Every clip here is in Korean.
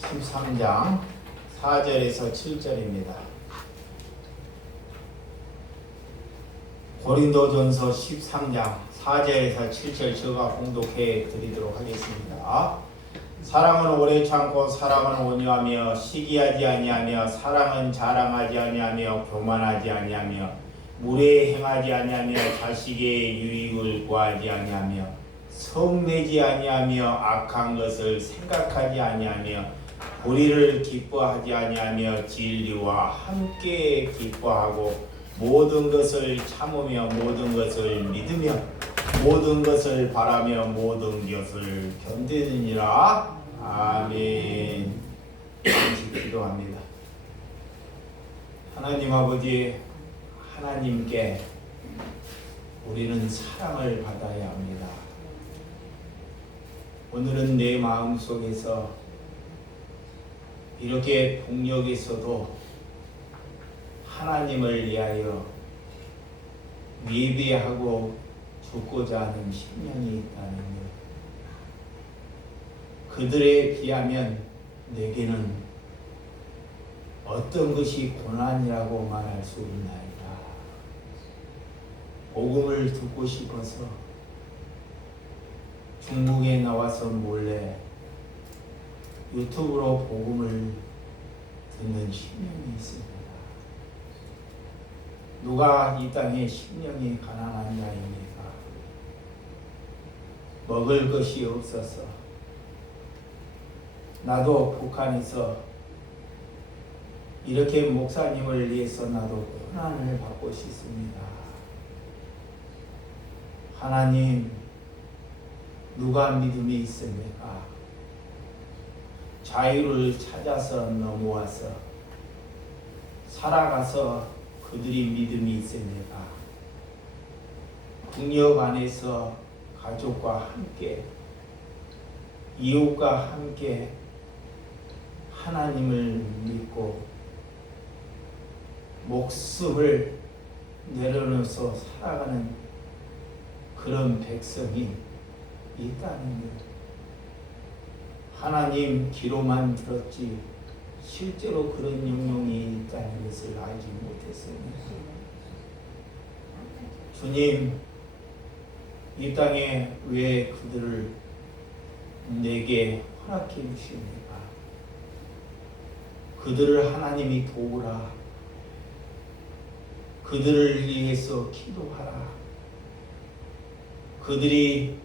13장 4절에서 7절입니다. 고린도전서 13장 4절에서 7절 제가 공독해 드리도록 하겠습니다. 사랑은 오래 참고 사랑은 온유하며 시기하지 아니하며 사랑은 자랑하지 아니하며 교만하지 아니하며 무례 행하지 아니하며 자식의 유익을 구하지 아니하며 성내지 아니하며 악한 것을 생각하지 아니하며 불의를 기뻐하지 아니하며 진리와 함께 기뻐하고 모든 것을 참으며 모든 것을 믿으며 모든 것을 바라며 모든 것을 견디느니라. 아멘. 기도합니다. 하나님 아버지, 하나님께 우리는 사랑을 받아야 합니다. 오늘은 내 마음속에서 이렇게 동역에서도 하나님을 위하여 예배하고 죽고자 하는 심령이 있다는 것. 그들에 비하면 내게는 어떤 것이 고난이라고 말할 수 있나이다. 복음을 듣고 싶어서 중국에 나와서 몰래 유튜브로 복음을 듣는 심령이 있습니다. 누가 이 땅에 심령이 가난한 자입니까? 먹을 것이 없어서 나도 북한에서 이렇게 목사님을 위해서 나도 고난을 받고 싶습니다. 하나님, 누가 믿음이 있습니까? 자유를 찾아서 넘어와서 살아가서 그들이 믿음이 있습니까? 국력 안에서 가족과 함께 이웃과 함께 하나님을 믿고 목숨을 내려놓아서 살아가는 그런 백성이 있다는 것. 하나님 귀로만 들었지 실제로 그런 영역이 있다는 것을 알지 못했습니다. 주님, 이 땅에 왜 그들을 내게 허락해 주십니까? 그들을 하나님이 도우라. 그들을 위해서 기도하라. 그들이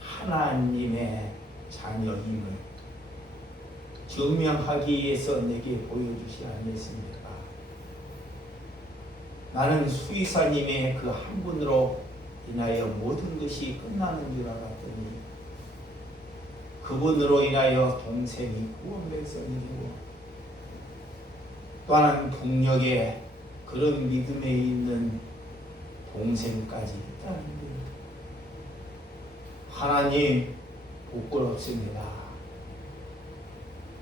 하나님의 자녀임을 증명하기 위해서 내게 보여주지 않겠습니까? 나는 수의사님의 그 한 분으로 인하여 모든 것이 끝나는 줄 알았더니 그분으로 인하여 동생이 구원 백성이 되고 또한 북녘에 그런 믿음에 있는 동생까지 있다는 것. 하나님, 부끄럽습니다.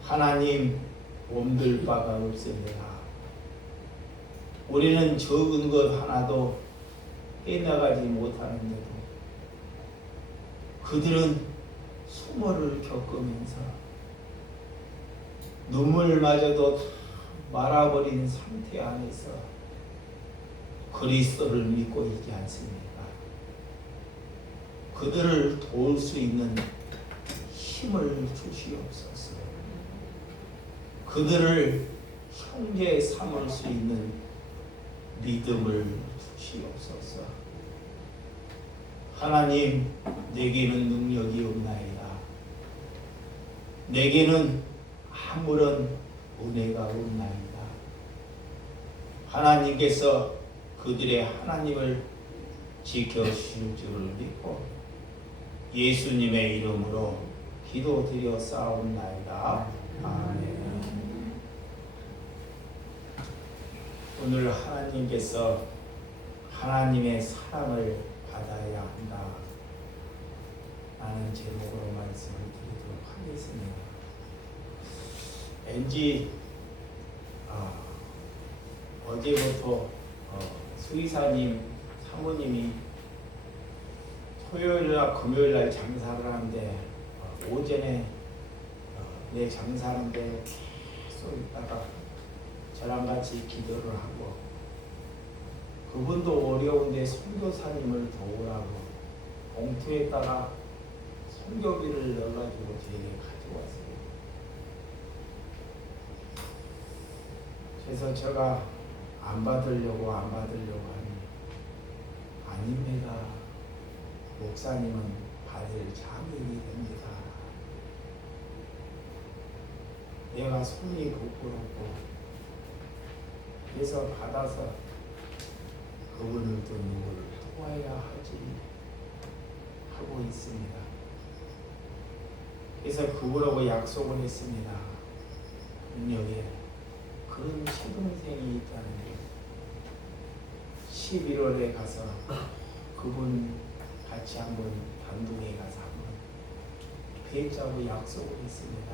하나님, 몸들 바가 없습니다. 우리는 적은 것 하나도 해나가지 못하는데도 그들은 수모를 겪으면서 눈물마저도 말아버린 상태 안에서 그리스도를 믿고 있지 않습니까? 그들을 도울 수 있는 힘을 주시옵소서. 그들을 형제 삼을 수 있는 믿음을 주시옵소서. 하나님, 내게는 능력이 없나이다. 내게는 아무런 은혜가 없나이다. 하나님께서 그들의 하나님을 지켜주실 줄을 믿고 예수님의 이름으로 기도드려 싸움나이다. 아멘. 오늘 하나님께서 하나님의 사랑을 받아야 한다 라는 제목으로 말씀을 드리도록 하겠습니다. 왠지 어제부터 수의사님 사모님이 토요일날 금요일날 장사를 하는데 전에 내 장사하는데 서 있다가 저랑 같이 기도를 하고, 그분도 어려운데 선교사님을 도우라고 봉투에다가 선교비를 넣어가지고 저에게 가져왔어요. 그래서 제가 안 받으려고 하니, 아닙니다. 목사님은 받을 자격이 됩니다. 내가 손이 부끄럽고, 그래서 받아서 그분을 또 누구를 도와야 하지 하고 있습니다. 그래서 그분하고 약속을 했습니다. 여기에 그런 시동생이 있다는 게, 11월에 가서 그분 같이 한번 단둥에 가서 한번 뵙자고 약속을 했습니다.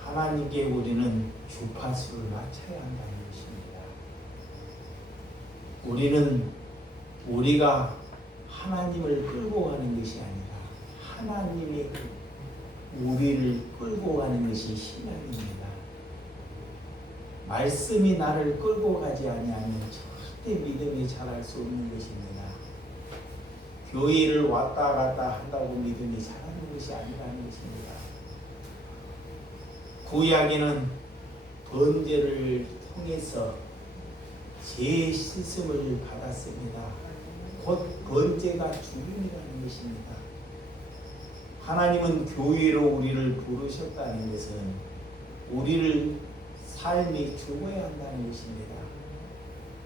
하나님께 우리는 주파수를 맞춰야 한다는 것입니다. 우리는 우리가 하나님을 끌고 가는 것이 아니라 하나님이 우리를 끌고 가는 것이 신앙입니다. 말씀이 나를 끌고 가지 아니하면 절대 믿음이 자랄 수 없는 것입니다. 교회를 왔다 갔다 한다고 믿음이 자라는 것이 아니라는 것입니다. 구약에는 번제를 통해서 죄 씻음을 받았습니다. 곧 번제가 죽음이라는 것입니다. 하나님은 교회로 우리를 부르셨다는 것은 우리를 삶이 죽어야 한다는 것입니다.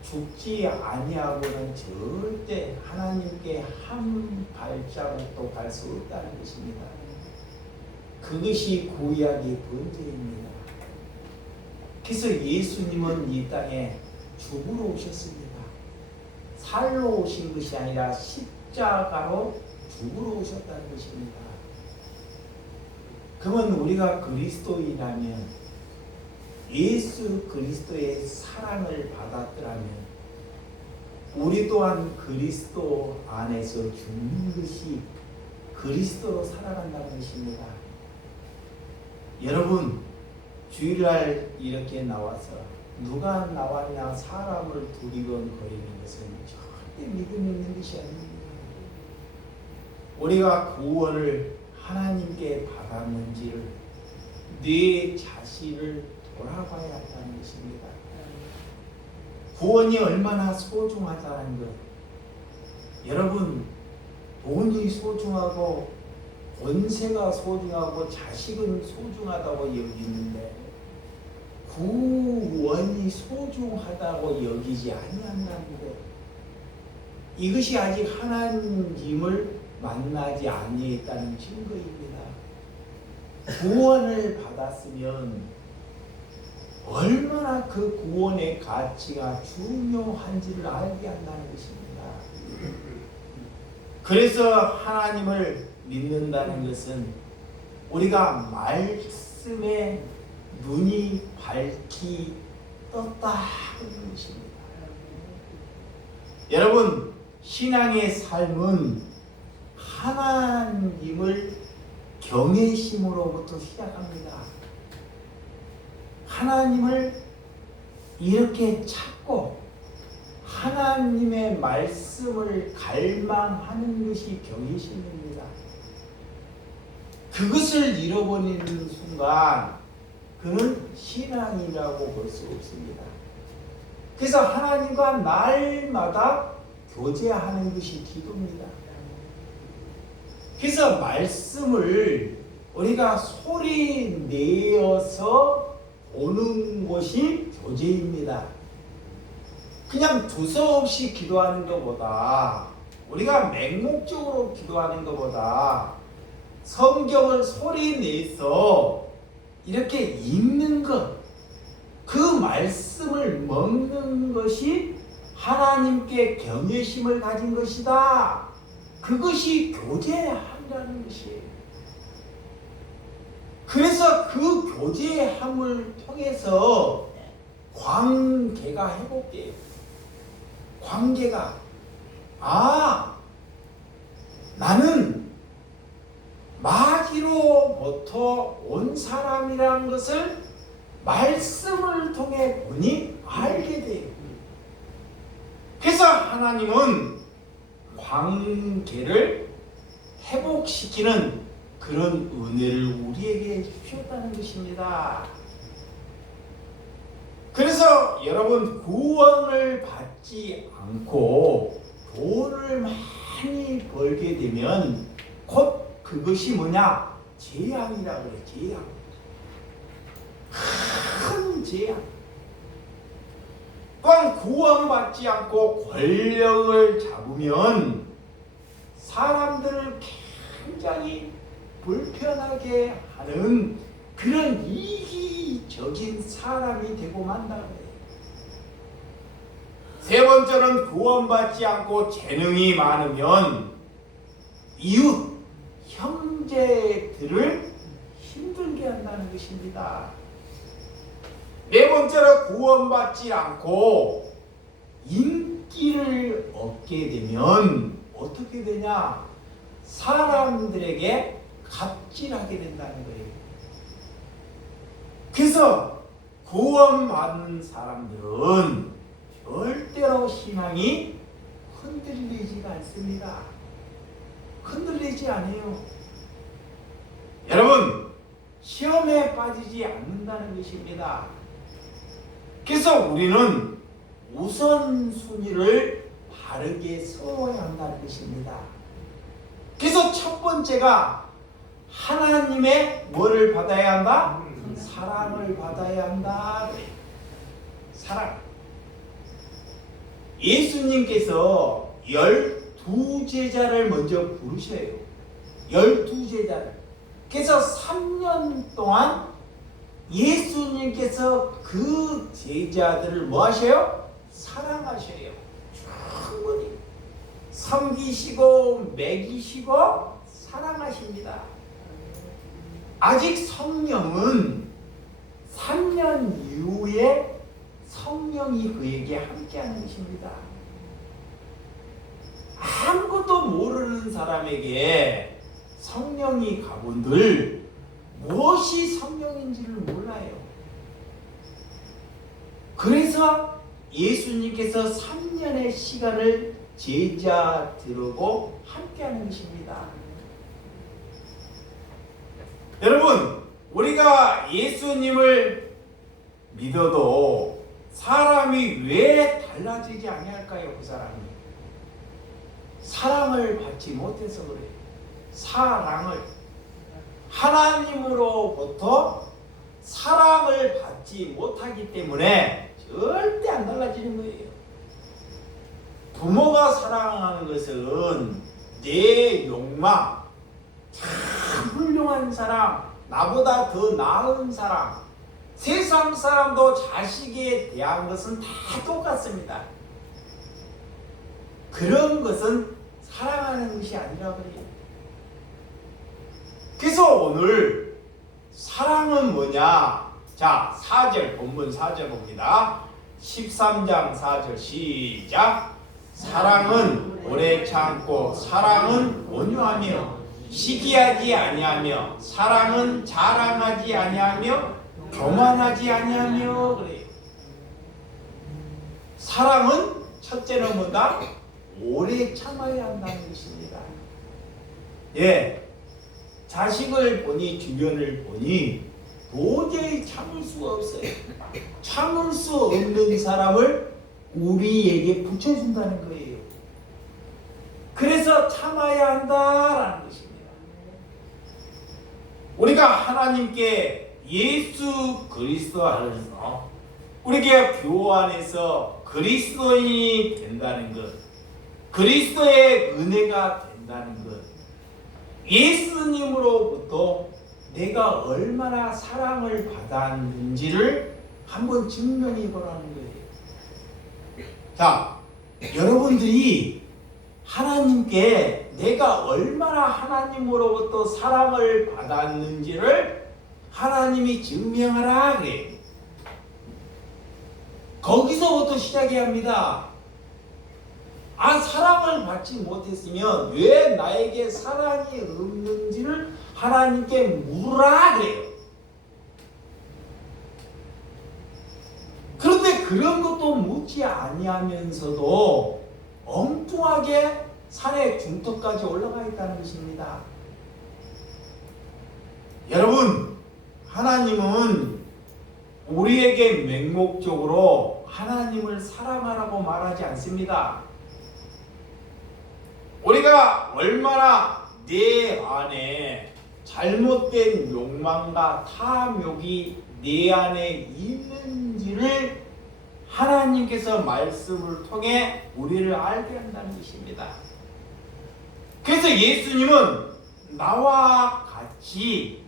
죽지 아니하고는 절대 하나님께 한 발자국도 갈 수 없다는 것입니다. 그것이 구약의 번제입니다. 그래서 예수님은 이 땅에 죽으러 오셨습니다. 살러 오신 것이 아니라 십자가로 죽으러 오셨다는 것입니다. 그러면 우리가 그리스도인이라면, 예수 그리스도의 사랑을 받았더라면 우리 또한 그리스도 안에서 죽는 것이 그리스도로 살아간다는 것입니다. 여러분, 주일날 이렇게 나와서 누가 나왔냐 사람을 두리건 거리는 것은 절대 믿음 있는 것이 아닙니다. 우리가 구원을 하나님께 받았는지를 내 자신을 돌아봐야 한다는 것입니다. 구원이 얼마나 소중하다는 것. 여러분, 돈이 소중하고 권세가 소중하고 자식은 소중하다고 여기는데 구원이 소중하다고 여기지 아니한다는 것. 이것이 아직 하나님을 만나지 아니했다는 증거입니다. 구원을 받았으면 얼마나 그 구원의 가치가 중요한지를 알게 한다는 것입니다. 그래서 하나님을 믿는다는 것은 우리가 말씀에 눈이 밝히 떴다 하는 것입니다. 여러분, 신앙의 삶은 하나님을 경외심으로부터 시작합니다. 하나님을 이렇게 찾고 하나님의 말씀을 갈망하는 것이 경외심입니다. 그것을 잃어버리는 순간 그는 신앙이라고 볼 수 없습니다. 그래서 하나님과 날마다 교제하는 것이 기도입니다. 그래서 말씀을 우리가 소리 내어서 보는 것이 교제입니다. 그냥 두서없이 기도하는 것보다, 우리가 맹목적으로 기도하는 것보다 성경을 소리 내서 이렇게 읽는 것, 그 말씀을 먹는 것이 하나님께 경외심을 가진 것이다. 그것이 교제한다는 것이에요. 그래서 그 교제함을 통해서 관계가 회복돼요. 관계가, 나는 사람이라는 것을 말씀을 통해 보니 알게 돼요. 그래서 하나님은 관계를 회복시키는 그런 은혜를 우리에게 주셨다는 것입니다. 그래서 여러분, 구원을 받지 않고 돈을 많이 벌게 되면 곧 그것이 뭐냐? 재앙이라고 그래. 재앙. 큰 재앙. 또한 구원받지 않고 권력을 잡으면 사람들을 굉장히 불편하게 하는 그런 이기적인 사람이 되고 만다고 해요. 세 번째는 구원받지 않고 재능이 많으면 이웃, 형제들을 힘들게 한다는 것입니다. 네 번째로 구원받지 않고 인기를 얻게 되면 어떻게 되냐? 사람들에게 갑질하게 된다는 거예요. 그래서 구원받는 사람들은 절대로 신앙이 흔들리지가 않습니다. 흔들리지 않아요. 여러분, 시험에 빠지지 않는다는 것입니다. 그래서 우리는 우선순위를 바르게 세워야 한다는 것입니다. 그래서 첫 번째가 하나님의 뭐를 받아야 한다? 사랑을 받아야 한다. 사랑. 예수님께서 12제자를 먼저 부르셔요. 12제자를. 그래서 3년 동안 예수님께서 그 제자들을 뭐 하셔요? 사랑하셔요. 충분히 섬기시고 먹이시고 사랑하십니다. 아직 성령은 3년 이후에 성령이 그에게 함께하는 것입니다. 아무것도 모르는 사람에게 성령이 가본들 무엇이 성령인지를 몰라요. 그래서 예수님께서 3년의 시간을 제자들하고 함께하는 것입니다. 여러분, 우리가 예수님을 믿어도 사람이 왜 달라지지 아니할까요? 그 사람이 사랑을 받지 못해서 그래요. 사랑을 하나님으로부터 사랑을 받지 못하기 때문에 절대 안 달라지는 거예요. 부모가 사랑하는 것은 내 욕망, 참 훌륭한 사람, 나보다 더 나은 사람, 세상 사람도 자식에 대한 것은 다 똑같습니다. 그런 것은 사랑하는 것이 아니라 그래요. 그래서 오늘 사랑은 뭐냐? 자, 4절, 본문 4절 봅니다. 13장 4절 시작. 사랑은 오래 참고 사랑은 온유하며 시기하지 아니하며 사랑은 자랑하지 아니하며 교만하지 아니하며 그래요. 사랑은 첫째는 뭐다? 오래 참아야 한다는 것입니다. 예, 자식을 보니 주변을 보니 도저히 참을 수가 없어요. 참을 수 없는 사람을 우리에게 붙여준다는 거예요. 그래서 참아야 한다라는 것입니다. 우리가 하나님께 예수 그리스도 안에서 우리가 교회 안에서 그리스도인이 된다는 것, 그리스도의 은혜가 된다는 것, 예수님으로부터 내가 얼마나 사랑을 받았는지를 한번 증명해 보라는 거예요. 자, 여러분들이 하나님께 내가 얼마나 하나님으로부터 사랑을 받았는지를 하나님이 증명하라 그래요. 거기서부터 시작해야 합니다. 아, 사랑을 받지 못했으면 왜 나에게 사랑이 없는지를 하나님께 물으라 그래요. 그런 것도 묻지 아니하면서도 엉뚱하게 산의 중턱까지 올라가 있다는 것입니다. 여러분, 하나님은 우리에게 맹목적으로 하나님을 사랑하라고 말하지 않습니다. 우리가 얼마나 내 안에 잘못된 욕망과 탐욕이 내 안에 있는지를 하나님께서 말씀을 통해 우리를 알게 한다는 것입니다. 그래서 예수님은 나와 같이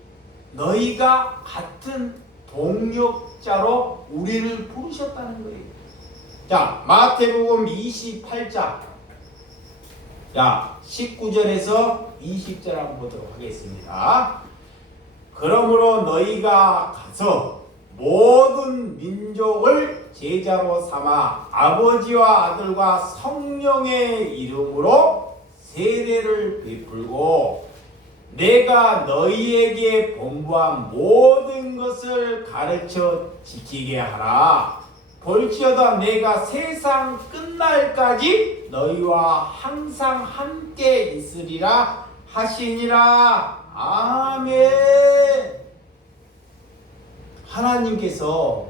너희가 같은 동력자로 우리를 부르셨다는 거예요. 자, 마태복음 28장 19절에서 20절 한번 보도록 하겠습니다. 그러므로 너희가 가서 모든 민족을 제자로 삼아 아버지와 아들과 성령의 이름으로 세례를 베풀고 내가 너희에게 본부한 모든 것을 가르쳐 지키게 하라. 볼지어다 내가 세상 끝날까지 너희와 항상 함께 있으리라 하시니라. 아멘. 하나님께서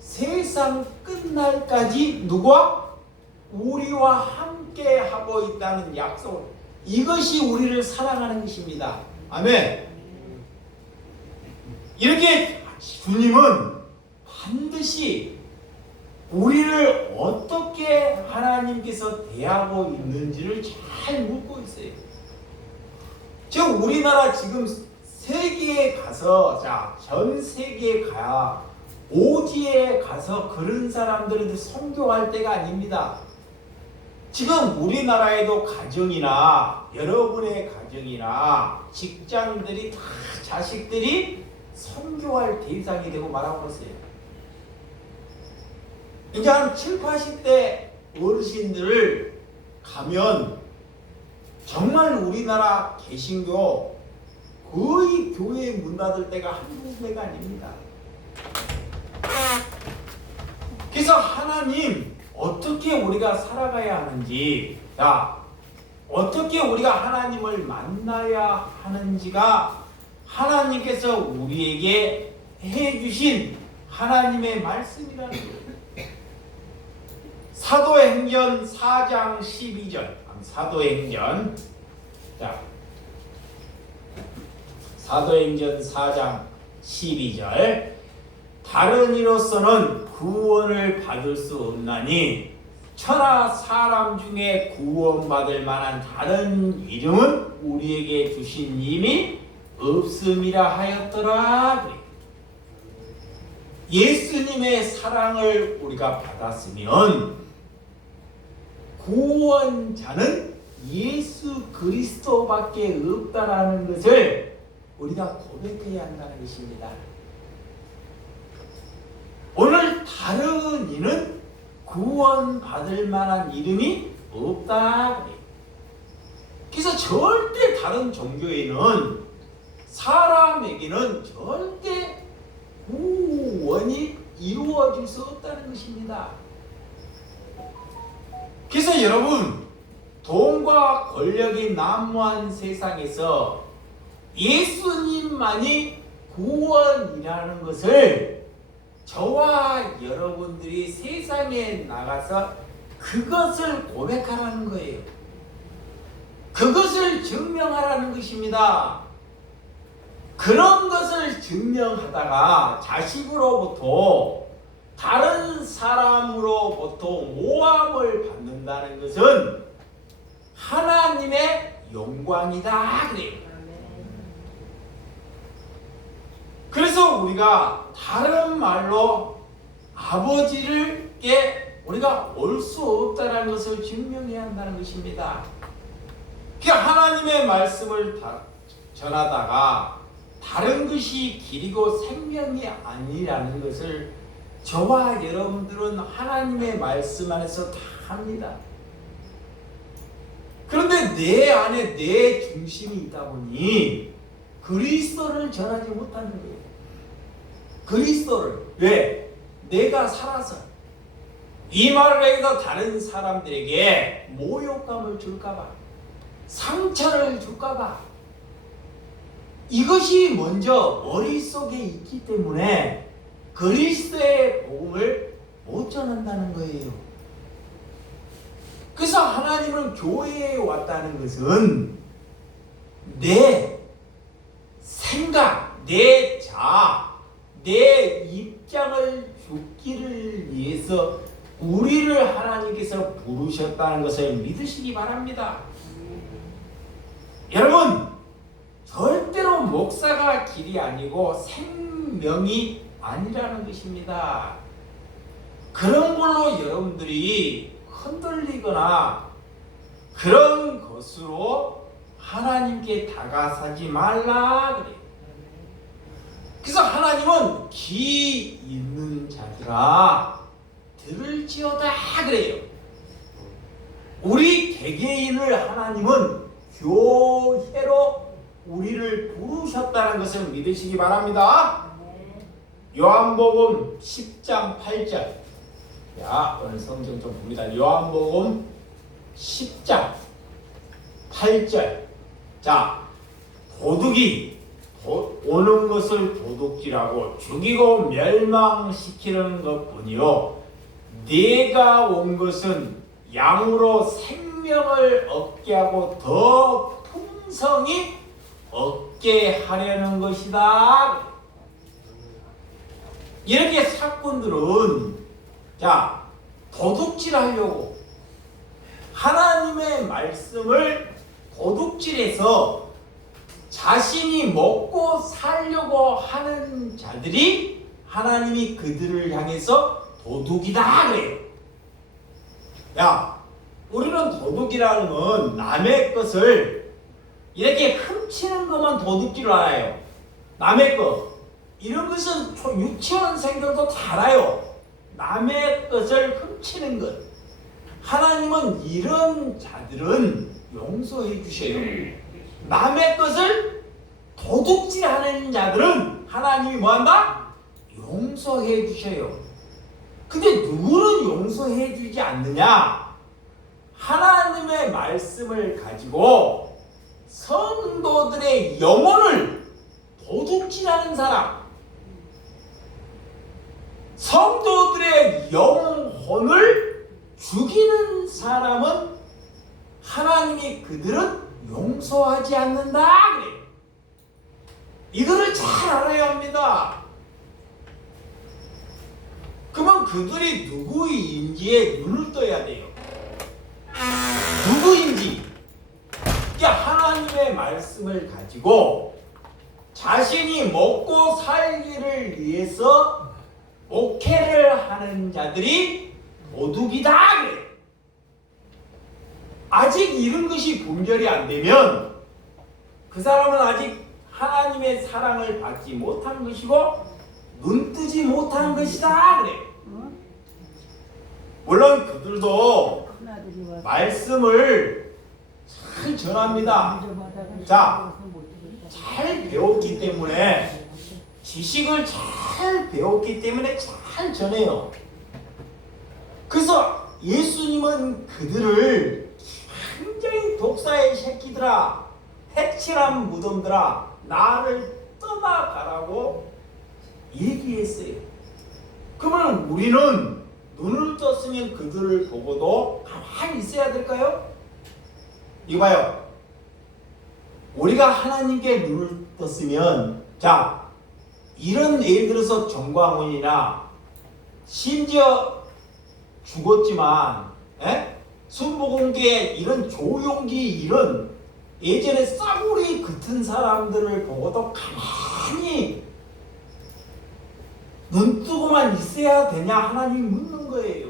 세상 끝날까지 누구와? 우리와 함께 하고 있다는 약속. 이것이 우리를 사랑하는 것입니다. 아멘. 이렇게 주님은 반드시 우리를 어떻게 하나님께서 대하고 있는지를 잘 묻고 있어요. 지금 우리나라 지금 세계에 가서, 전 세계에 가야 오지에 가서 그런 사람들한테 선교할 때가 아닙니다. 지금 우리나라에도 가정이나 여러분의 가정이나 직장들이 다 자식들이 선교할 대상이 되고 말아버렸어요. 이제 한 7, 80대 어르신들을 가면 정말 우리나라 개신교 거의 교회 문 닫을 때가 한두 군데가 아닙니다. 그래서 하나님 어떻게 우리가 살아가야 하는지, 어떻게 우리가 하나님을 만나야 하는지가 하나님께서 우리에게 해주신 하나님의 말씀이라는 거예요. 사도행전 4장 12절. 사도행전 4장 12절. 다른 이로서는 구원을 받을 수 없나니 천하 사람 중에 구원받을 만한 다른 이름은 우리에게 주신 이미 없음이라 하였더라. 예수님의 사랑을 우리가 받았으면 구원자는 예수 그리스도밖에 없다라는 것을 우리가 고백해야 한다는 것입니다. 오늘 다른 이는 구원받을 만한 이름이 없다. 그래서 절대 다른 종교에는 사람에게는 절대 구원이 이루어질 수 없다는 것입니다. 그래서 여러분, 돈과 권력이 난무한 세상에서 예수님만이 구원이라는 것을 저와 여러분들이 세상에 나가서 그것을 고백하라는 거예요. 그것을 증명하라는 것입니다. 그런 것을 증명하다가 자식으로부터 다른 사람으로부터 모함을 받는다는 것은 하나님의 영광이다 그래요. 그래서 우리가 다른 말로 아버지를께 우리가 올 수 없다는 것을 증명해야 한다는 것입니다. 그러니까 하나님의 말씀을 전하다가 다른 것이 길이고 생명이 아니라는 것을 저와 여러분들은 하나님의 말씀 안에서 다 합니다. 그런데 내 안에 내 중심이 있다 보니 그리스도를 전하지 못하는 거예요. 그리스도를. 왜? 내가 살아서 이 말을 해서 다른 사람들에게 모욕감을 줄까봐, 상처를 줄까봐, 이것이 먼저 머릿속에 있기 때문에 그리스도의 복음을 못 전한다는 거예요. 그래서 하나님은 교회에 왔다는 것은 내 생각, 내 자아, 내 입장을 죽기를 위해서 우리를 하나님께서 부르셨다는 것을 믿으시기 바랍니다. 여러분, 절대로 목사가 길이 아니고 생명이 아니라는 것입니다. 그런 걸로 여러분들이 흔들리거나 그런 것으로 하나님께 다가서지 말라 그래요. 그래서 하나님은 귀 있는 자들아 들을지어다 그래요. 우리 개개인을 하나님은 교회로 우리를 부르셨다는 것을 믿으시기 바랍니다. 요한복음 10장 8절. 자, 오늘 성경 좀 봅니다. 요한복음 10장 8절. 자, 도둑이 오는 것을 도둑질하고 죽이고 멸망시키는 것뿐이요, 내가 온 것은 양으로 생명을 얻게 하고 더 풍성히 얻게 하려는 것이다. 이렇게 사건들은 자, 도둑질하려고 하나님의 말씀을 도둑질해서 자신이 먹고 살려고 하는 자들이 하나님이 그들을 향해서 도둑이다 그래요. 야, 우리는 도둑이라는 건 남의 것을 이렇게 훔치는 것만 도둑질을 알아요. 남의 것. 이런 것은 유치원생들도 다 알아요. 남의 것을 훔치는 것. 하나님은 이런 자들은 용서해 주셔요. 남의 것을 도둑질하는 자들은 하나님이 뭐한다? 용서해 주셔요. 근데 누구는 용서해 주지 않느냐? 하나님의 말씀을 가지고 성도들의 영혼을 도둑질하는 사람, 성도들의 영혼을 죽이는 사람은 하나님이 그들은 용서하지 않는다 그래요. 이거를 잘 알아야 합니다. 그러면 그들이 누구인지에 눈을 떠야 돼요. 누구인지. 그러니까 하나님의 말씀을 가지고 자신이 먹고 살기를 위해서 목회를 하는 자들이 도둑이다 그래요. 아직 이런 것이 분별이 안 되면 그 사람은 아직 하나님의 사랑을 받지 못한 것이고 눈뜨지 못한 것이다 그래요. 물론 그들도 말씀을 잘 전합니다. 자, 잘 배웠기 때문에, 지식을 잘 배웠기 때문에 잘 전해요. 그래서 예수님은 그들을 굉장히 독사의 새끼들아, 해칠한 무덤들아, 나를 떠나가라고 얘기했어요. 그러면 우리는 눈을 떴으면 그들을 보고도 가만히 있어야 될까요? 이거 봐요. 우리가 하나님께 눈을 떴으면, 자, 이런 예를 들어서 정광훈이나 심지어 죽었지만 순복음교회 이런 조용기 이런 예전에 싸구리 같은 사람들을 보고도 가만히 눈 뜨고만 있어야 되냐 하나님이 묻는 거예요.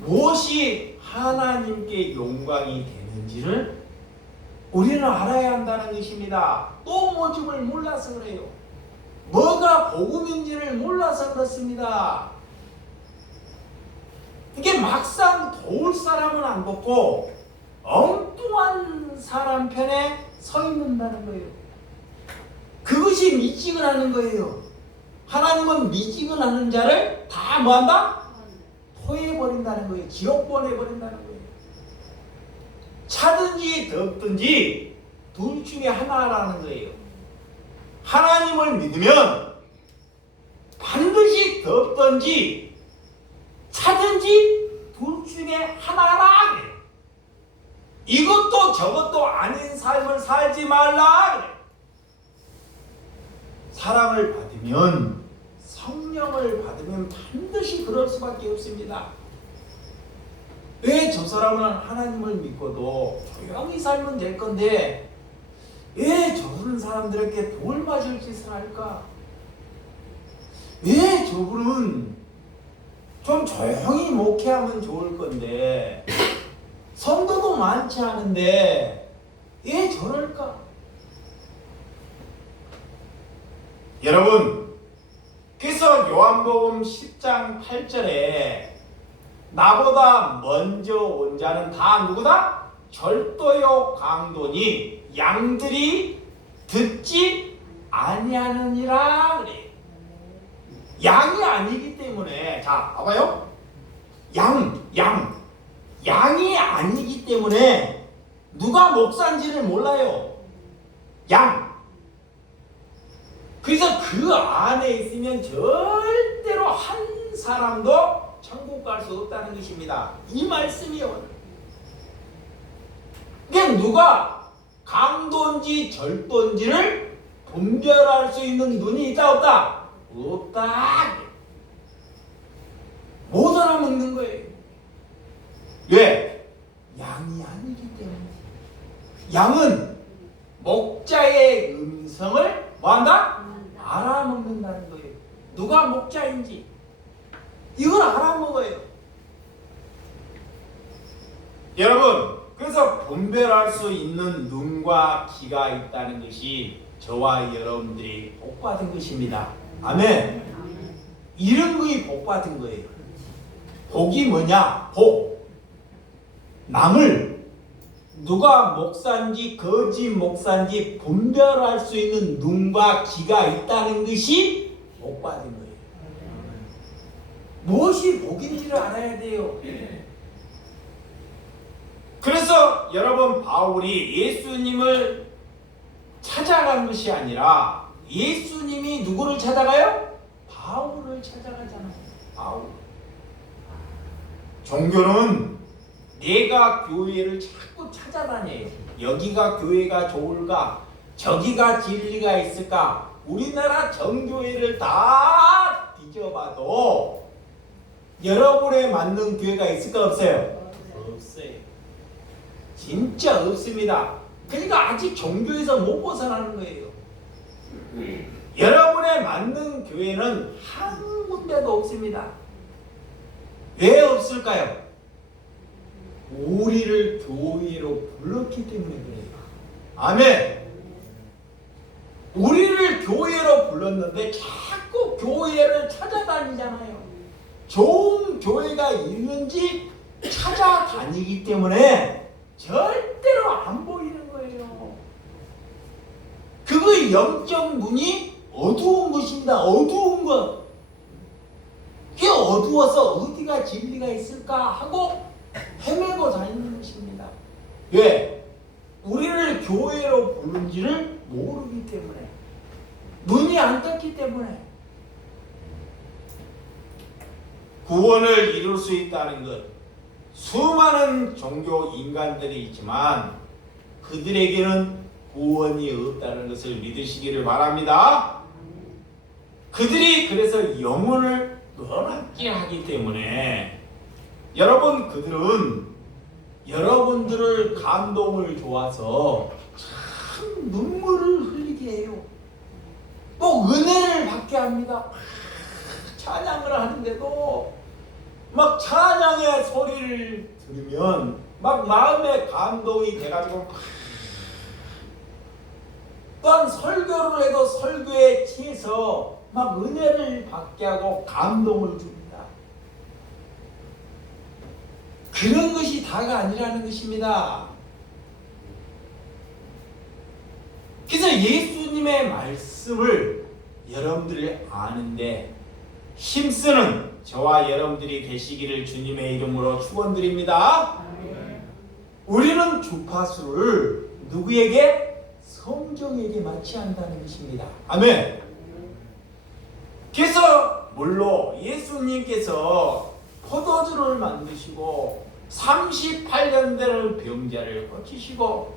무엇이 하나님께 영광이 되는지를 우리는 알아야 한다는 것입니다. 또 뭐쯤을 몰라서 그래요. 뭐가 복음인지를 몰라서 그렇습니다. 이게 막상 도울 사람은 안 돕고 엉뚱한 사람 편에 서 있는다는 거예요. 그것이 미치고라는 거예요. 하나님은 미직을 하는 자를 다 뭐한다? 토해버린다는 거예요. 지옥 보내버린다는 거예요. 차든지 덥든지 둘 중에 하나라는 거예요. 하나님을 믿으면 반드시 덥든지 차든지 둘 중에 하나라 그래요. 이것도 저것도 아닌 삶을 살지 말라 그래요. 사랑을 받으면, 성령을 받으면 반드시 그럴 수밖에 없습니다. 왜 저 사람은 하나님을 믿고도 조용히 살면 될 건데 왜 저런 사람들에게 돌 맞을 짓을 할까? 왜 저분은 좀 조용히 목회하면 좋을 건데 성도도 많지 않은데 왜 저럴까? 여러분, 그래서 요한복음 10장 8절에 나보다 먼저 온 자는 다 누구다? 절도요 강도니 양들이 듣지 아니하느니라 그래. 양이 아니기 때문에, 자 봐봐요. 양이 아니기 때문에 누가 목사인지를 몰라요. 양. 그래서 그 안에 있으면 절대로 한 사람도 천국 갈 수 없다는 것입니다. 이 말씀이요. 그러니까 누가 강도인지 절도인지를 분별할 수 있는 눈이 있다 없다? 없다. 못 알아먹는 거예요. 왜? 양이 아니기 때문에. 양은 목자의 음성을 뭐한다? 알아먹는다는 거예요. 누가 목자인지 이걸 알아먹어요. 여러분, 그래서 분별할 수 있는 눈과 귀가 있다는 것이 저와 여러분들이 복받은 것입니다. 아멘. 이런 것이 복받은 거예요. 복이 뭐냐? 복. 남을 누가 목사인지 거짓 목사인지 분별할 수 있는 눈과 귀가 있다는 것이 복받은 거예요. 무엇이 복인지를 알아야 돼요. 그래서 여러분, 바울이 예수님을 찾아간 것이 아니라 예수님이 누구를 찾아가요? 바울을 찾아가잖아요. 바울. 종교는 내가 교회를 자꾸 찾아다녀요. 여기가 교회가 좋을까? 저기가 진리가 있을까? 우리나라 정교회를 다 뒤져봐도 여러분에 맞는 교회가 있을까 없어요? 없어요. 진짜 없습니다. 그러니까 아직 종교에서 못 벗어나는 거예요. 여러분에 맞는 교회는 한 군데도 없습니다. 왜 없을까요? 우리를 교회로 불렀기 때문에 그래요. 아멘. 우리를 교회로 불렀는데 자꾸 교회를 찾아다니잖아요. 좋은 교회가 있는지 찾아다니기 때문에 절대로 안 보이는 거예요. 그거의 영적 눈이 어두운 것입니다. 어두운 것. 그게 어두워서 어디가 진리가 있을까 하고 헤매고 다니는 것입니다. 왜? 우리를 교회로 부른지를 모르기 때문에, 눈이 안 떴기 때문에. 구원을 이룰 수 있다는 것, 수많은 종교 인간들이 있지만 그들에게는 구원이 없다는 것을 믿으시기를 바랍니다. 그들이 그래서 영혼을 떠났게 하기 때문에 여러분, 그들은 여러분들을 감동을 줘서 참 눈물을 흘리게 해요. 또 은혜를 받게 합니다. 찬양을 하는데도 막 찬양의 소리를 들으면 막 마음에 감동이 돼가지고 또한 설교를 해도 설교에 취해서 막 은혜를 받게 하고 감동을 줍니다. 그런 것이 다가 아니라는 것입니다. 그래서 예수님의 말씀을 여러분들이 아는데 힘쓰는 저와 여러분들이 되시기를 주님의 이름으로 축원드립니다. 우리는 주파수를 누구에게? 성령에게 맞춰야 한다는 것입니다. 아멘. 그래서 물론 예수님께서 포도주를 만드시고 38년 되는 병자를 고치시고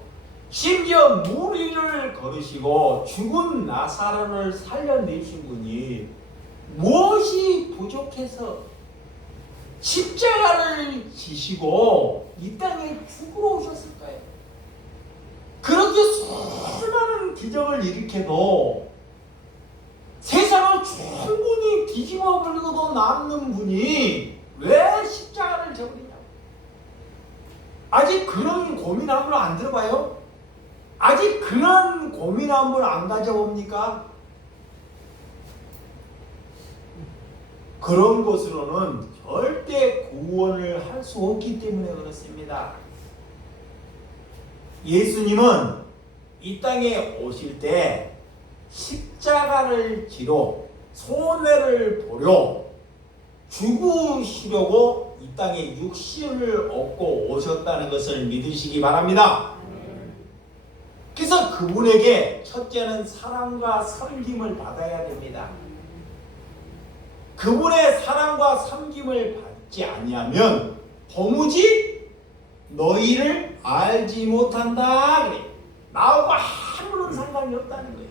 심지어 무리를 걸으시고 죽은 나사로를 살려내신 분이 무엇이 부족해서 십자가를 지시고 이 땅에 죽으러 오셨을까요? 그렇게 수많은 기적을 일으켜도 세상을 충분히 뒤집어 버리고도 남는 분이 왜 십자가를 져버리냐고. 아직 그런 고민함을 안 들어봐요? 아직 그런 고민함을 안 가져봅니까? 그런 것으로는 절대 구원을 할 수 없기 때문에 그렇습니다. 예수님은 이 땅에 오실 때 십자가를 지러 손해를 보려 죽으시려고 이 땅에 육신을 얻고 오셨다는 것을 믿으시기 바랍니다. 그래서 그분에게 첫째는 사랑과 섬김을 받아야 됩니다. 그분의 사랑과 섬김을 받지 아니하면 도무지 너희를 알지 못한다 그래. 나하고 아무런 상관이 없다는 거예요.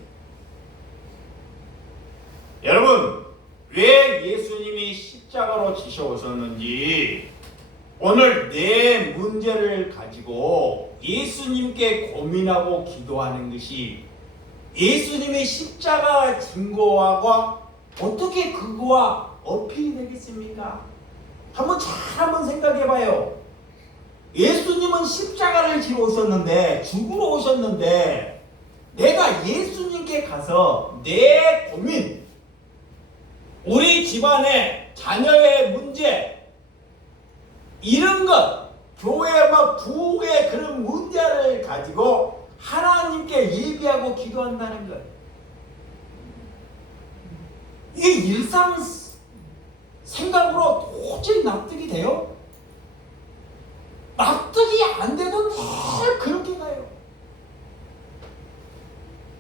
여러분, 왜 예수님이 십자가로 지셔오셨는지 오늘 내 문제를 가지고 예수님께 고민하고 기도하는 것이 예수님의 십자가 증거와 어떻게 그거와 어필이 되겠습니까? 한번 생각해봐요. 예수님은 십자가를 지러 오셨는데, 죽으러 오셨는데, 내가 예수님께 가서 내 고민, 우리 집안의 자녀의 문제, 이런 것, 교회 부의 그런 문제를 가지고 하나님께 예비하고 기도한다는 것. 이게 일상 생각으로 도저히 납득이 돼요? 납득이 안 돼도 늘 그렇게 가요.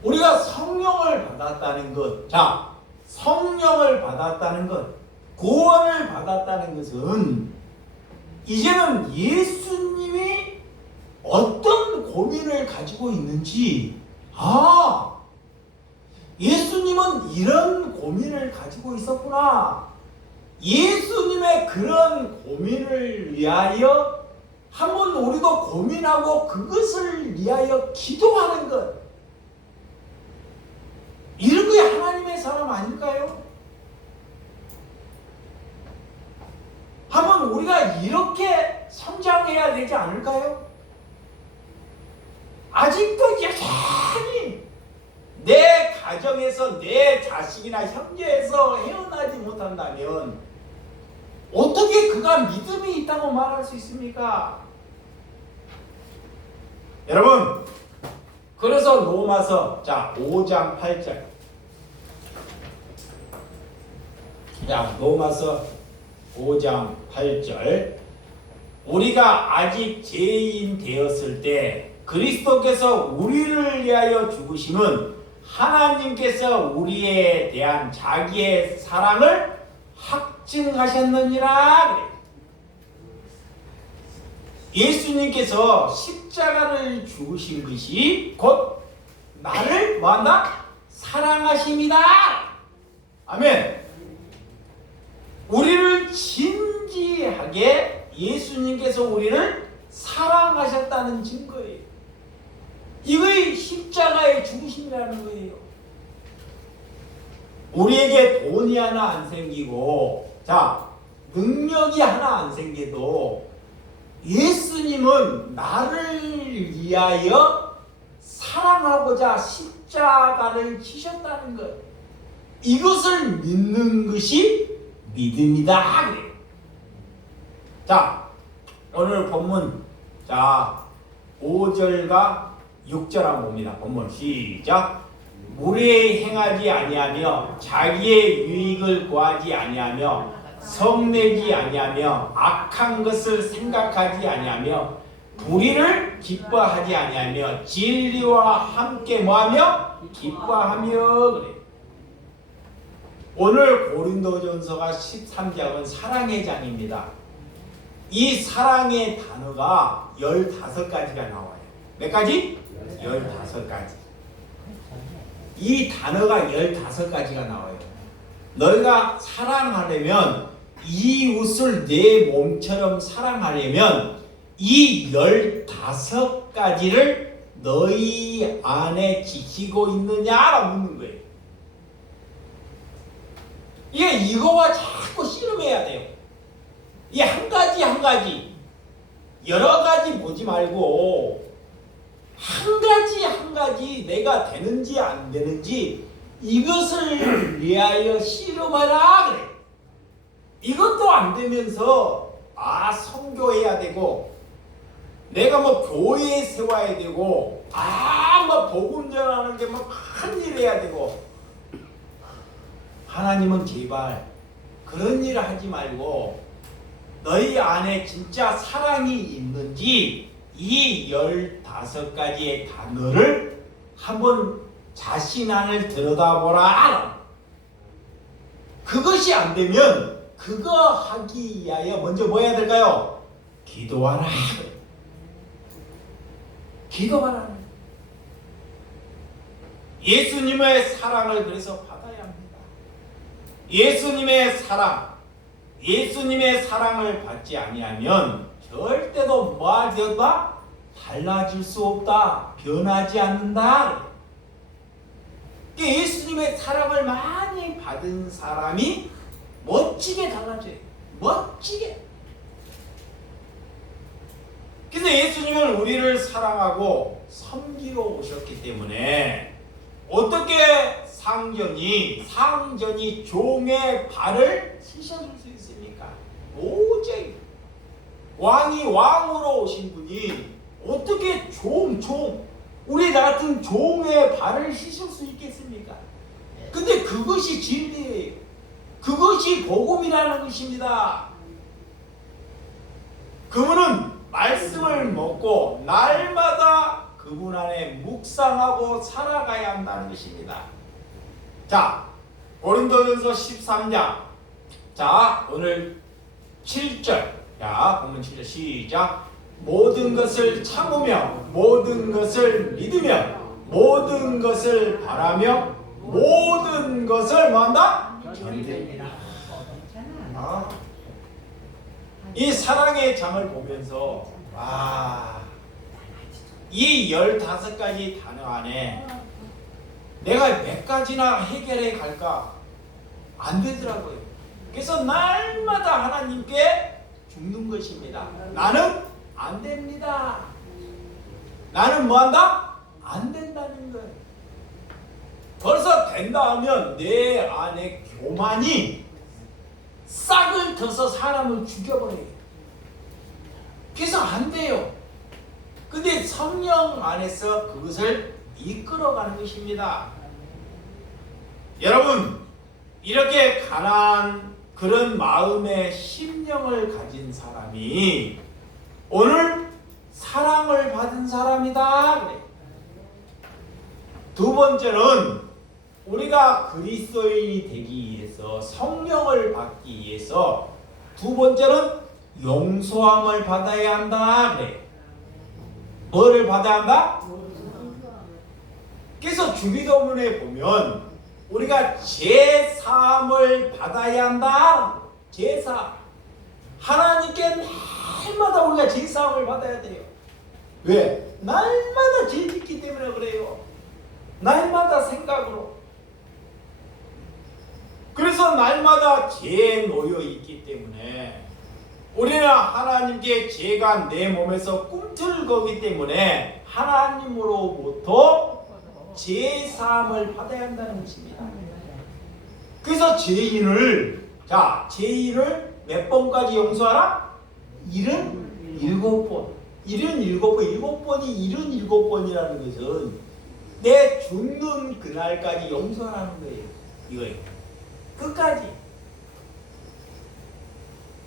우리가 성령을 받았다는 것, 자, 성령을 받았다는 것, 구원을 받았다는 것은 이제는 예수님이 어떤 고민을 가지고 있는지, 예수님은 이런 고민을 가지고 있었구나. 예수님의 그런 고민을 위하여 한번 우리도 고민하고 그것을 위하여 기도하는 것. 이런 게 하나님의 사람 아닐까요? 한번 우리가 이렇게 성장해야 되지 않을까요? 아직도 여전히 내 가정에서 내 자식이나 형제에서 헤어나지 못한다면 어떻게 그가 믿음이 있다고 말할 수 있습니까? 여러분, 그래서 로마서 5장 8절, 로마서 5장 8절, 우리가 아직 죄인 되었을 때 그리스도께서 우리를 위하여 죽으심은 하나님께서 우리에 대한 자기의 사랑을 확증하셨느니라 그래. 예수님께서 십자가를 죽으신 것이 곧 나를 뭐한다? 사랑하십니다. 아멘. 우리를 진지하게 예수님께서 우리를 사랑하셨다는 증거예요. 이거의 십자가의 죽으심이라는 거예요. 우리에게 돈이 하나 안 생기고, 능력이 하나 안 생겨도 예수님은 나를 위하여 사랑하고자 십자가를 지셨다는 것. 이것을 믿는 것이 믿음이다. 그래요. 오늘 본문 5절과 6절 한번 봅니다. 본문 시작. 무례히 행하지 아니하며 자기의 유익을 구하지 아니하며 성내지 아니하며 악한 것을 생각하지 아니하며 불의를 기뻐하지 아니하며 진리와 함께 뭐하며 기뻐하며 그래. 오늘 고린도전서가 13장은 사랑의 장입니다. 이 사랑의 단어가 15가지가 나와요. 몇 가지? 15가지. 이 단어가 15가지가 나와요. 너희가 사랑하려면 이웃을 내 몸처럼 사랑하려면 이 15가지를 너희 안에 지키고 있느냐라고 묻는 거예요. 이거와 자꾸 씨름해야 돼요. 이 한 가지 한 가지 여러 가지 보지 말고 한 가지 한 가지 내가 되는지 안 되는지 이것을 위하여 씨름하라 그래. 이것도 안 되면서 선교해야 되고 내가 뭐 교회 세워야 되고 뭐 복음 전하는 게 뭐 큰 일 해야 되고 하나님은 제발 그런 일을 하지 말고 너희 안에 진짜 사랑이 있는지 이 15가지의 단어를 한번 자신 안을 들여다보라. 그것이 안 되면 그거 하기 위하여 먼저 뭐 해야 될까요? 기도하라. 기도하라. 예수님의 사랑을 그래서 받아야 합니다. 예수님의 사랑을 받지 아니하면 절대도 뭐하다? 달라질 수 없다. 변하지 않는다. 예수님의 사랑을 많이 받은 사람이 멋지게 달라져요. 멋지게. 그래서 예수님은 우리를 사랑하고 섬기러 오셨기 때문에 어떻게 상전이 종의 발을 씻어줄 수 있습니까? 도저히 왕이 왕으로 오신 분이 어떻게 우리 같은 종의 발을 씻을 수 있겠습니까? 근데 그것이 진리예요. 그것이 복음이라는 것입니다. 그분은 말씀을 먹고 날마다 그분 안에 묵상하고 살아가야 한다는 것입니다. 자, 고린도전서 13장. 자, 오늘 7절. 자, 본문 7절 시작. 모든 것을 참으며 모든 것을 믿으며 모든 것을 바라며 모든 것을 뭐한다? 견디라. 이 사랑의 장을 보면서 이 15가지 단어 안에 내가 몇 가지나 해결해 갈까? 안 되더라고요. 그래서 날마다 하나님께 죽는 것입니다. 나는 안 됩니다. 나는 뭐한다? 안 된다는 거예요. 벌써 된다 하면 내 안에 교만이 싹을 터서 사람을 죽여버려요. 그래서 안 돼요. 근데 성령 안에서 그것을 이끌어가는 것입니다. 여러분, 이렇게 가난한 그런 마음의 심령을 가진 사람이 오늘 사랑을 받은 사람이다. 그래. 두 번째는 우리가 그리스도인이 되기 위해서 성령을 받기 위해서 두 번째는 용서함을 받아야 한다. 그래. 뭐를 받아야 한다? 그래서 주기도문에 보면 우리가 제사함을 받아야 한다. 제사. 하나님께 날마다 우리가 제사함을 받아야 돼요. 왜? 날마다 죄 짓기 때문에 그래요. 날마다 생각으로. 그래서 날마다 죄에 놓여 있기 때문에 우리는 하나님께 죄가 내 몸에서 꿈틀거기 때문에 하나님으로부터 제사함을 받아야 한다는 것입니다. 그래서 죄인을 몇 번까지 용서하라? 77번. 77번이 77번이라는 것은 내 죽는 그날까지 용서하는 거예요. 이거예요. 끝까지.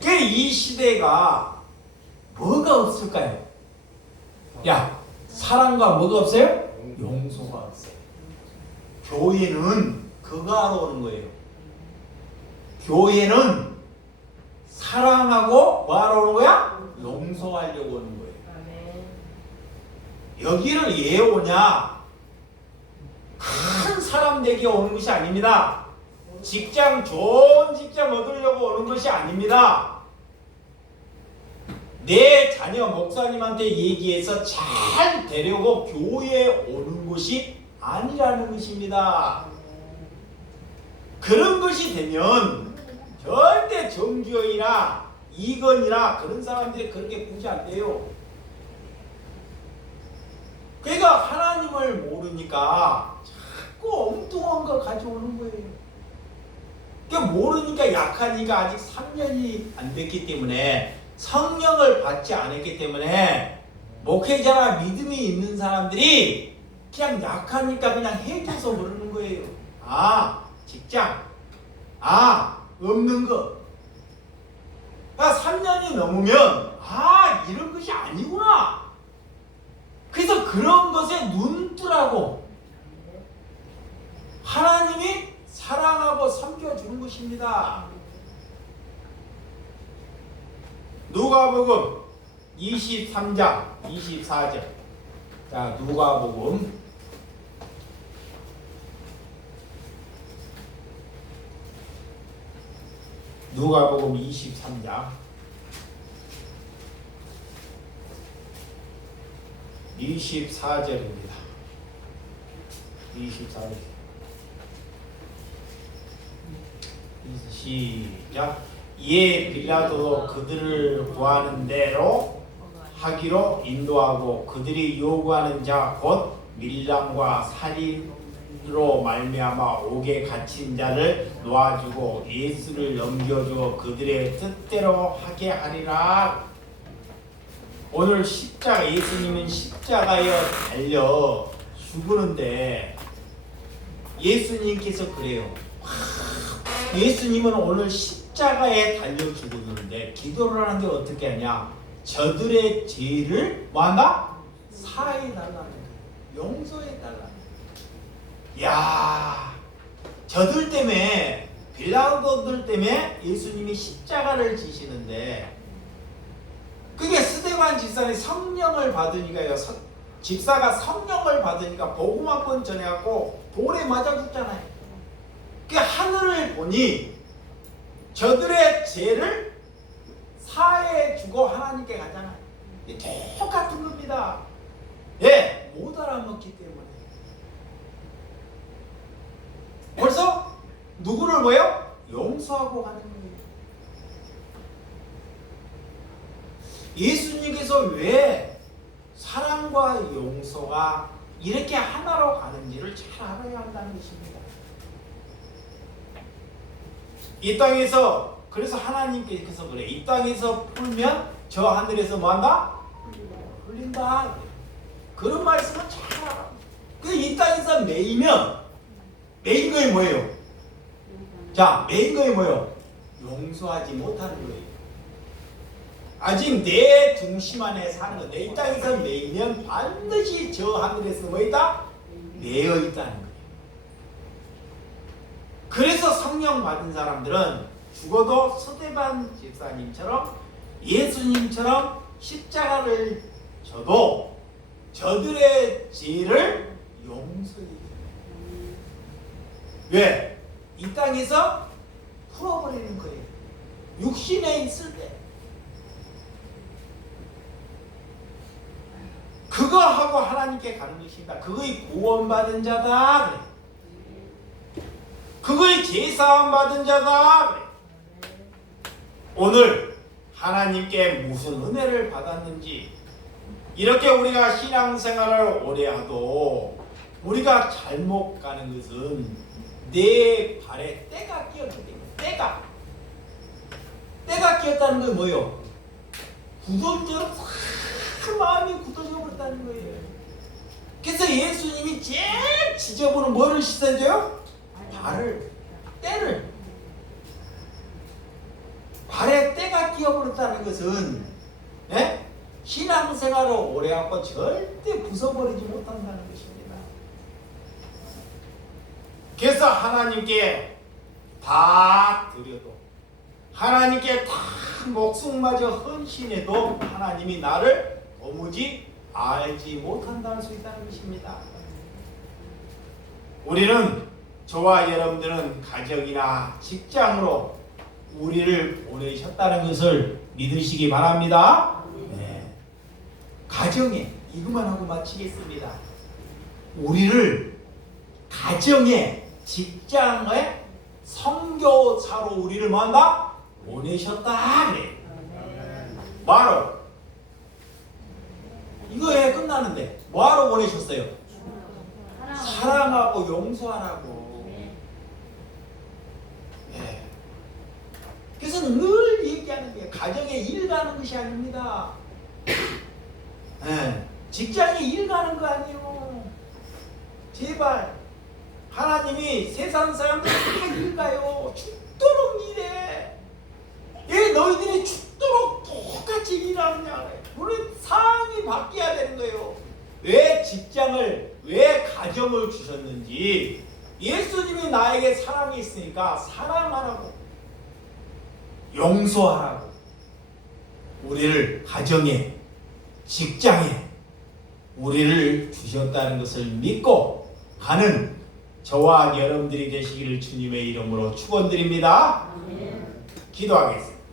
이 시대가 뭐가 없을까요? 야, 사랑과 뭐가 없어요? 용서가 없어요. 교회는 그거 하러 오는 거예요. 교회는 사랑하고 뭐 하러 오는 거야? 용서하려고 오는 거예요. 여기를 왜 오냐? 큰 사람 되기 오는 것이 아닙니다. 직장, 좋은 직장 얻으려고 오는 것이 아닙니다. 내 자녀 목사님한테 얘기해서 잘 되려고 교회에 오는 것이 아니라는 것입니다. 그런 것이 되면 절대 정주영이나 이건이나 그런 사람들이 그렇게 굳이 안 돼요. 그러니까 하나님을 모르니까 자꾸 엉뚱한 거 가져오는 거예요. 그러니까 모르니까 약하니까 아직 3년이 안 됐기 때문에 성령을 받지 않았기 때문에 목회자나 믿음이 있는 사람들이 그냥 약하니까 그냥 해줘서 모르는 거예요. 아, 직장. 아, 없는 거. 그러니까 3년이 넘으면 아, 이런 것이 아니구나. 그래서 그런 것에 눈 뜨라고 하나님이 사랑하고 섬겨주는 것입니다. 누가복음 23장 24절. 자, 누가복음 23장 24절입니다. 24절. 시작. 이에 빌라도도 그들을 구하는 대로 하기로 인도하고 그들이 요구하는 자 곧 밀람과 살인으로 말미암아 옥에 갇힌 자를 놓아주고 예수를 넘겨주어 그들의 뜻대로 하게 하리라. 오늘 십자가, 예수님은 십자가에 달려 죽으는데 예수님께서 그래요. 예수님은 오늘 십자가에 달려 죽었는데 기도를 하는데 어떻게 하냐? 저들의 죄를 뭐한다? 사해달라는 거예요. 용서해달라는 거예요. 야, 저들 때문에, 빌라도들 때문에 예수님이 십자가를 지시는데 그게 스데반 집사는 성령을 받으니까요. 집사가 성령을 받으니까 복음 한 번 전해갖고 돌에 맞아 죽잖아요. 그 하늘을 보니 저들의 죄를 사해 주고 하나님께 가잖아요. 똑같은 겁니다. 예, 못 알아먹기 때문에. 벌써 누구를 뭐요? 용서하고 가는 거예요. 예수님께서 왜 사랑과 용서가 이렇게 하나로 가는지를 잘 알아야 한다는 것입니다. 이 땅에서, 그래서 하나님께서 그래. 이 땅에서 풀면 저 하늘에서 뭐한다? 풀린다. 그런 말씀은 잘 알아. 이 땅에서 매이면 매인 거에 뭐예요? 자, 매인 거에 뭐예요? 용서하지 못하는 거예요. 아직 내 중심 안에 사는 거. 내 이 땅에서 매이면 반드시 저 하늘에서 뭐 있다? 매여 있다는 거예요. 그래서 성령 받은 사람들은 죽어도 스데반 집사님처럼 예수님처럼 십자가를 져도 저들의 죄를 용서해요. 왜? 이 땅에서 풀어버리는 거예요. 육신에 있을 때. 그거 하고 하나님께 가는 것입니다. 그거의 구원받은 자다. 그래. 그거의 제사함 받은 자다. 그래. 오늘 하나님께 무슨 은혜를 받았는지, 이렇게 우리가 신앙생활을 오래 하도 우리가 잘못 가는 것은 내 발에 때가 끼었기 때문에. 때가 끼었다는 건 뭐예요? 굳어져, 마음이 굳어져 버렸다는 거예요. 그래서 예수님이 제일 지저분은 뭐를 씻어줘요? 발을, 때를. 발에 때가 끼어버렸다는 것은 신앙생활을 오래 하고 절대 부숴버리지 못한다는 것입니다. 그래서 하나님께 다 드려도, 하나님께 다 목숨마저 헌신해도 하나님이 나를 도무지 알지 못한다는 수 있다는 것입니다. 우리는, 저와 여러분들은 가정이나 직장으로 우리를 보내셨다는 것을 믿으시기 바랍니다. 네. 가정에, 이것만 하고 마치겠습니다. 우리를 가정에, 직장에 선교사로 우리를 뭐한다? 보내셨다 그래. 바로 이거에 끝나는데 뭐하러 보내셨어요? 사랑하고 용서하라고. 네. 그래서 늘 얘기하는 게 가정에 일 가는 것이 아닙니다. 네. 직장에 일 가는 거 아니에요. 제발. 하나님이 세상 사람들 다 일 가요. 죽도록 일해. 왜 너희들이 죽도록 똑같이 일하느냐. 우리 상황이 바뀌어야 되는 거예요. 왜 직장을, 왜 가정을 주셨는지, 예수님이 나에게 사랑이 있으니까 사랑하라고, 용서하라고 우리를 가정에, 직장에 우리를 주셨다는 것을 믿고 가는 저와 여러분들이 되시기를 주님의 이름으로 축원드립니다. 기도하겠습니다.